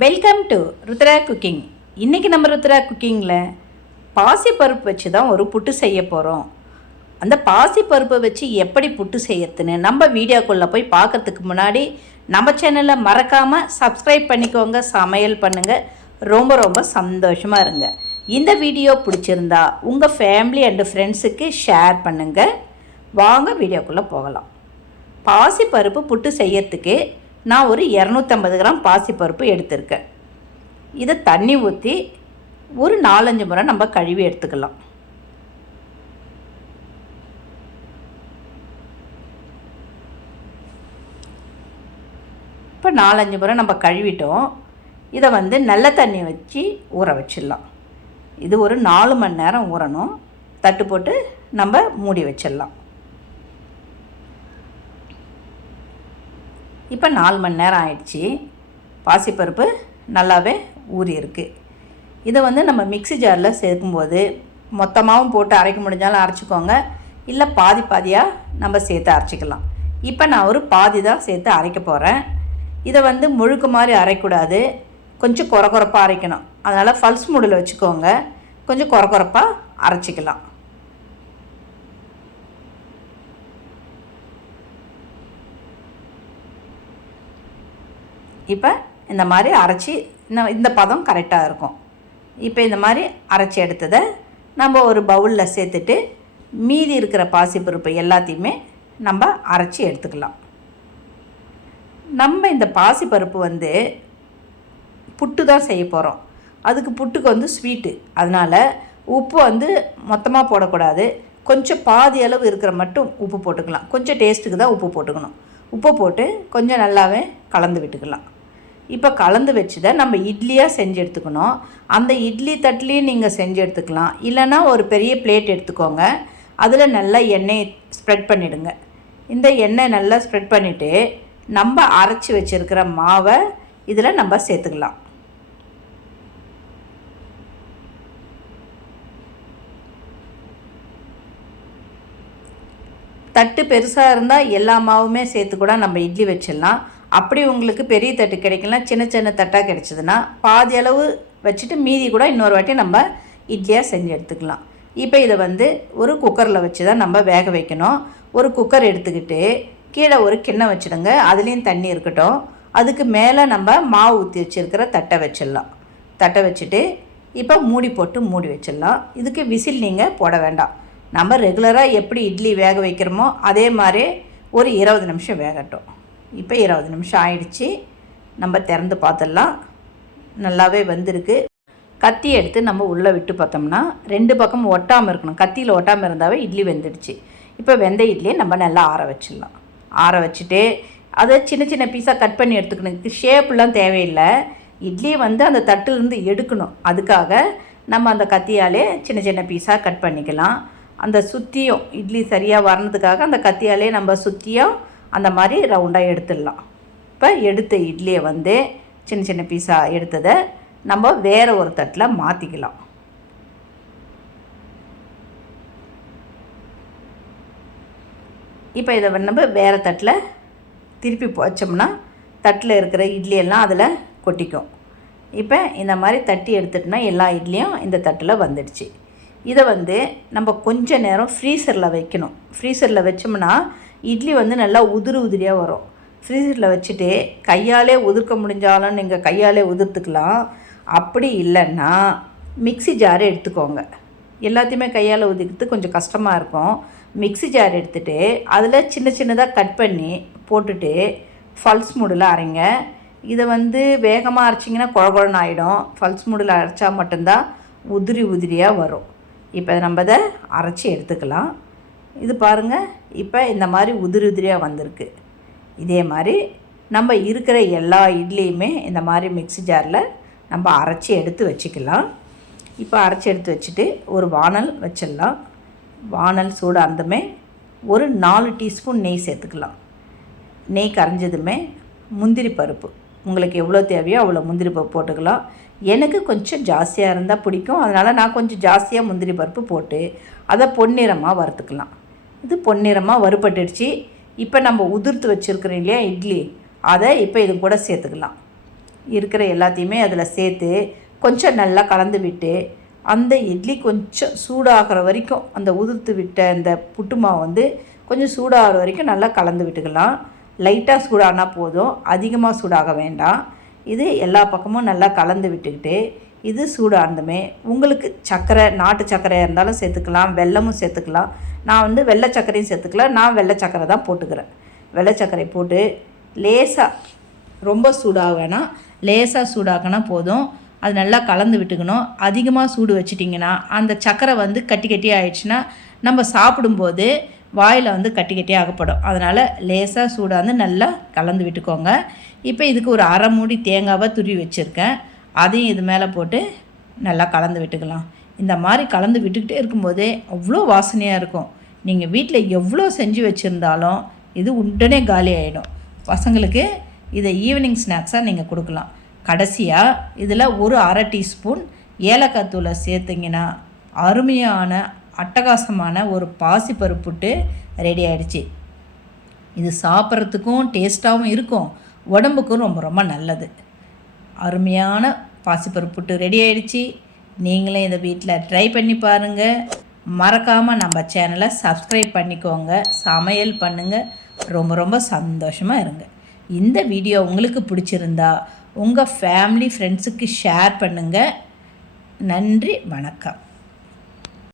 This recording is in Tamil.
Welcome to Rudra cooking. இன்றைக்கி நம்ம ருத்ரா குக்கிங்கில் பாசிப்பருப்பு வச்சு தான் ஒரு புட்டு செய்ய போகிறோம். அந்த பாசிப்பருப்பை வச்சு எப்படி புட்டு செய்யறதுன்னு நம்ம வீடியோக்குள்ளே போய் பார்க்கறதுக்கு முன்னாடி நம்ம சேனலில் மறக்காமல் சப்ஸ்கிரைப் பண்ணிக்கோங்க, சமையல் பண்ணுங்கள், ரொம்ப ரொம்ப சந்தோஷமாக இருங்க. இந்த வீடியோ பிடிச்சிருந்தா உங்கள் ஃபேமிலி அண்டு ஃப்ரெண்ட்ஸுக்கு ஷேர் பண்ணுங்கள். வாங்க வீடியோக்குள்ளே போகலாம். பாசிப்பருப்பு புட்டு செய்யறதுக்கு நான் ஒரு 250 கிராம் பாசிப்பருப்பு எடுத்திருக்கேன். இதை தண்ணி ஊற்றி ஒரு 4-5 முறை நம்ம கழுவி எடுத்துக்கலாம். இப்போ 4-5 முறை நம்ம கழுவிட்டோம். இதை நல்ல தண்ணி வச்சு ஊற வச்சிடலாம். இது ஒரு 4 மணி நேரம் ஊறணும். தட்டு போட்டு நம்ம மூடி வச்சிடலாம். இப்போ 4 மணி நேரம் ஆயிடுச்சு. பாசிப்பருப்பு நல்லாவே ஊறி இருக்குது. இதை நம்ம மிக்ஸி ஜாரில் சேர்க்கும்போது மொத்தமாகவும் போட்டு அரைக்க முடிஞ்சாலும் அரைச்சிக்கோங்க, இல்லை பாதி பாதியாக நம்ம சேர்த்து அரைச்சிக்கலாம். இப்போ நான் ஒரு பாதி தான் சேர்த்து அரைக்க போகிறேன். இதை முழுக்க மாதிரி அரைக்கூடாது, கொஞ்சம் கொரகொரப்பாக அரைக்கணும். அதனால் ஃபல்ஸ் மூடில் வச்சுக்கோங்க, கொஞ்சம் கொரகொரப்பாக அரைச்சிக்கலாம். இப்போ இந்த மாதிரி அரைச்சி இந்த பதம் கரெக்டாக இருக்கும். இப்போ இந்த மாதிரி அரைச்சி எடுத்ததை நம்ம ஒரு பவுலில் சேர்த்துட்டு மீதி இருக்கிற பாசிப்பருப்பு எல்லாத்தையுமே நம்ம அரைச்சி எடுத்துக்கலாம். நம்ம இந்த பாசிப்பருப்பு புட்டு தான் செய்ய போகிறோம். அதுக்கு புட்டுக்கு ஸ்வீட்டு, அதனால் உப்பு மொத்தமாக போடக்கூடாது. கொஞ்சம் பாதி அளவு இருக்கிற மட்டும் உப்பு போட்டுக்கலாம். கொஞ்சம் டேஸ்ட்டுக்கு தான் உப்பு போட்டுக்கணும். உப்பு போட்டு கொஞ்சம் நல்லாவே கலந்து விட்டுக்கலாம். இப்போ கலந்து வச்சுதை நம்ம இட்லியாக செஞ்சு எடுத்துக்கணும். அந்த இட்லி தட்டுலேயும் நீங்கள் செஞ்சு எடுத்துக்கலாம், இல்லைன்னா ஒரு பெரிய பிளேட் எடுத்துக்கோங்க, அதில் நல்லா எண்ணெய் ஸ்ப்ரெட் பண்ணிவிடுங்க. இந்த எண்ணெய் நல்லா ஸ்ப்ரெட் பண்ணிவிட்டு நம்ம அரைச்சி வச்சுருக்கிற மாவை இதில் நம்ம சேர்த்துக்கலாம். தட்டு பெருசாக இருந்தால் எல்லா மாவுமே சேர்த்து கூட நம்ம இட்லி வச்சிடலாம். அப்படி உங்களுக்கு பெரிய தட்டு கிடைக்கலாம், சின்ன சின்ன தட்டாக கிடைச்சதுன்னா பாதி அளவு வச்சுட்டு மீதி கூட இன்னொரு வாட்டி நம்ம இட்லியாக செஞ்சு எடுத்துக்கலாம். இப்போ இதை ஒரு குக்கரில் வச்சு தான் நம்ம வேக வைக்கணும். ஒரு குக்கர் எடுத்துக்கிட்டு கீழே ஒரு கிண்ணம் வச்சுடுங்க, அதுலேயும் தண்ணி இருக்கட்டும். அதுக்கு மேலே நம்ம மாவு ஊற்றி வச்சுருக்கிற தட்டை வச்சிடலாம். தட்டை வச்சுட்டு இப்போ மூடி போட்டு மூடி வச்சிடலாம். இதுக்கு விசில் நீங்கள் போட வேண்டாம். நம்ம ரெகுலராக எப்படி இட்லி வேக வைக்கிறோமோ அதே மாதிரி ஒரு 20 நிமிஷம் வேகட்டும். இப்போ 20 நிமிஷம் ஆயிடுச்சு. நம்ம திறந்து பார்த்துடலாம். நல்லாவே வந்திருக்கு. கத்தி எடுத்து நம்ம உள்ளே விட்டு பார்த்தோம்னா 2 பக்கமும் ஒட்டாமல் இருக்கணும். கத்தியில் ஒட்டாமல் இருந்தாவே இட்லி வெந்துடுச்சு. இப்போ வெந்த இட்லியை நம்ம நல்லா ஆற வச்சிடலாம். ஆற வச்சுட்டு அதை சின்ன சின்ன பீஸாக கட் பண்ணி எடுத்துக்கணும். இது ஷேப்லாம் தேவையில்லை. இட்லியை அந்த தட்டிலேருந்து எடுக்கணும். அதுக்காக நம்ம அந்த கத்தியாலே சின்ன சின்ன பீஸாக கட் பண்ணிக்கலாம். அந்த சுற்றியும் இட்லி சரியாக வரணுதுக்காக அந்த கத்தியாலே நம்ம சுற்றியும் அந்த மாதிரி ரவுண்டாக எடுத்துடலாம். இப்போ எடுத்த இட்லியை சின்ன சின்ன பீஸாக எடுத்ததை நம்ம வேறு ஒரு தட்டில் மாற்றிக்கலாம். இப்போ இதை நம்ம வேறு தட்டில் திருப்பி வச்சோம்னா தட்டில் இருக்கிற இட்லியெல்லாம் அதில் கொட்டிக்கும். இப்போ இந்த மாதிரி தட்டி எடுத்துட்டோன்னா எல்லா இட்லியும் இந்த தட்டில் வந்துடுச்சு. இதை நம்ம கொஞ்சம் நேரம் ஃப்ரீசரில் வைக்கணும். ஃப்ரீசரில் வச்சோம்னா இட்லி நல்லா உதிரி உதிரியாக வரும். ஃப்ரீசரில் வச்சுட்டு கையாலே உதிர்க்க முடிஞ்சாலும் நீங்கள் கையாலே உதிர்த்துக்கலாம். அப்படி இல்லைன்னா மிக்ஸி ஜார் எடுத்துக்கோங்க. எல்லாத்தையுமே கையால் உதிர்த்து கொஞ்சம் கஷ்டமாக இருக்கும். மிக்ஸி ஜார் எடுத்துகிட்டு அதில் சின்ன சின்னதாக கட் பண்ணி போட்டுட்டு ஃபல்ஸ் மூடில் அரைங்க. இதை வேகமாக அரைச்சிங்கன்னா குழகுழன்னு ஆகிடும். ஃபல்ஸ் மூடில் அரைச்சா மட்டும்தான் உதிரி உதிரியாக வரும். இப்போ நம்ம இதை அரைச்சி எடுத்துக்கலாம். இது பாருங்கள், இப்போ இந்த மாதிரி உதிரி உதிரியாக வந்திருக்கு. இதே மாதிரி நம்ம இருக்கிற எல்லா இட்லியுமே இந்த மாதிரி மிக்ஸி ஜாரில் நம்ம அரைச்சி எடுத்து வச்சுக்கலாம். இப்போ அரைச்சி எடுத்து வச்சுட்டு ஒரு வானல் வச்சிடலாம். வானல் சூடு அந்தமே ஒரு 4 டீஸ்பூன் நெய் சேர்த்துக்கலாம். நெய் கரைஞ்சதுமே முந்திரி பருப்பு உங்களுக்கு எவ்வளோ தேவையோ அவ்வளோ முந்திரி பருப்பு போட்டுக்கலாம். எனக்கு கொஞ்சம் ஜாஸ்தியாக இருந்தால் பிடிக்கும், அதனால் நான் கொஞ்சம் ஜாஸ்தியாக முந்திரி பருப்பு போட்டு அதை பொன்னிறமாக வறுத்துக்கலாம். இது பொன்னிறமாக வறுபட்டுடுச்சு. இப்போ நம்ம உதிர்த்து வச்சுருக்கிறோம் இல்லையா இட்லி, அதை இப்போ இது கூட சேர்த்துக்கலாம். இருக்கிற எல்லாத்தையுமே அதில் சேர்த்து கொஞ்சம் நல்லா கலந்து விட்டு அந்த இட்லி கொஞ்சம் சூடாகிற வரைக்கும் அந்த உதிர்த்து விட்ட அந்த புட்டு மாவு வந்து கொஞ்சம் சூடாகிற வரைக்கும் நல்லா கலந்து விட்டுக்கலாம். லைட்டாக சூடானா போதும், அதிகமாக சூடாக வேண்டாம். இது எல்லா பக்கமும் நல்லா கலந்து விட்டுக்கிட்டு இது சூடானதுமே உங்களுக்கு சர்க்கரை, நாட்டு சர்க்கரையாக இருந்தாலும் சேர்த்துக்கலாம், வெல்லமும் சேர்த்துக்கலாம். நான் வந்து வெள்ளை சர்க்கரையும் சேர்த்துக்கலாம். நான் வெள்ளை சர்க்கரை தான் போட்டுக்கிறேன். வெள்ளை சர்க்கரை போட்டு லேசாக, ரொம்ப சூடாக வேணாம், லேசாக சூடாக்கினா போதும். அது நல்லா கலந்து விட்டுக்கணும். அதிகமாக சூடு வச்சிட்டிங்கன்னா அந்த சர்க்கரை வந்து கட்டி கட்டி ஆயிடுச்சுன்னா நம்ம சாப்பிடும்போது வாயில் வந்து கட்டி கட்டி ஆகப்படும். அதனால் லேசாக சூடாக நல்லா கலந்து விட்டுக்கோங்க. இப்போ இதுக்கு ஒரு அரை மூடி தேங்காவை துருவி வச்சுருக்கேன், அதையும் இது மேலே போட்டு நல்லா கலந்து விட்டுக்கலாம். இந்த மாதிரி கலந்து விட்டுக்கிட்டே இருக்கும்போதே அவ்வளோ வாசனையாக இருக்கும். நீங்கள் வீட்டில் எவ்வளோ செஞ்சு வச்சுருந்தாலும் இது உடனே காலி ஆகிடும். பசங்களுக்கு இதை ஈவினிங் ஸ்நாக்ஸாக நீங்கள் கொடுக்கலாம். கடைசியாக இதில் ஒரு அரை டீஸ்பூன் ஏலக்காய் தூளை சேர்த்திங்கன்னா அருமையான அட்டகாசமான ஒரு பாசிப்பருப்பு புட்டு ரெடி ஆகிடுச்சு. இது சாப்பிட்றதுக்கும் டேஸ்ட்டாகவும் இருக்கும், உடம்புக்கும் ரொம்ப ரொம்ப நல்லது. அருமையான பாசிப்பருப்பு புட்டு ரெடி ஆகிடுச்சு. நீங்களே இதை வீட்டில் ட்ரை பண்ணி பாருங்கள். மறக்காமல் நம்ம சேனலை சப்ஸ்கிரைப் பண்ணிக்கோங்க, சமையல் பண்ணுங்கள், ரொம்ப ரொம்ப சந்தோஷமாக இருங்க. இந்த வீடியோ உங்களுக்கு பிடிச்சிருந்தா உங்கள் ஃபேமிலி ஃப்ரெண்ட்ஸுக்கு ஷேர் பண்ணுங்கள். நன்றி, வணக்கம்.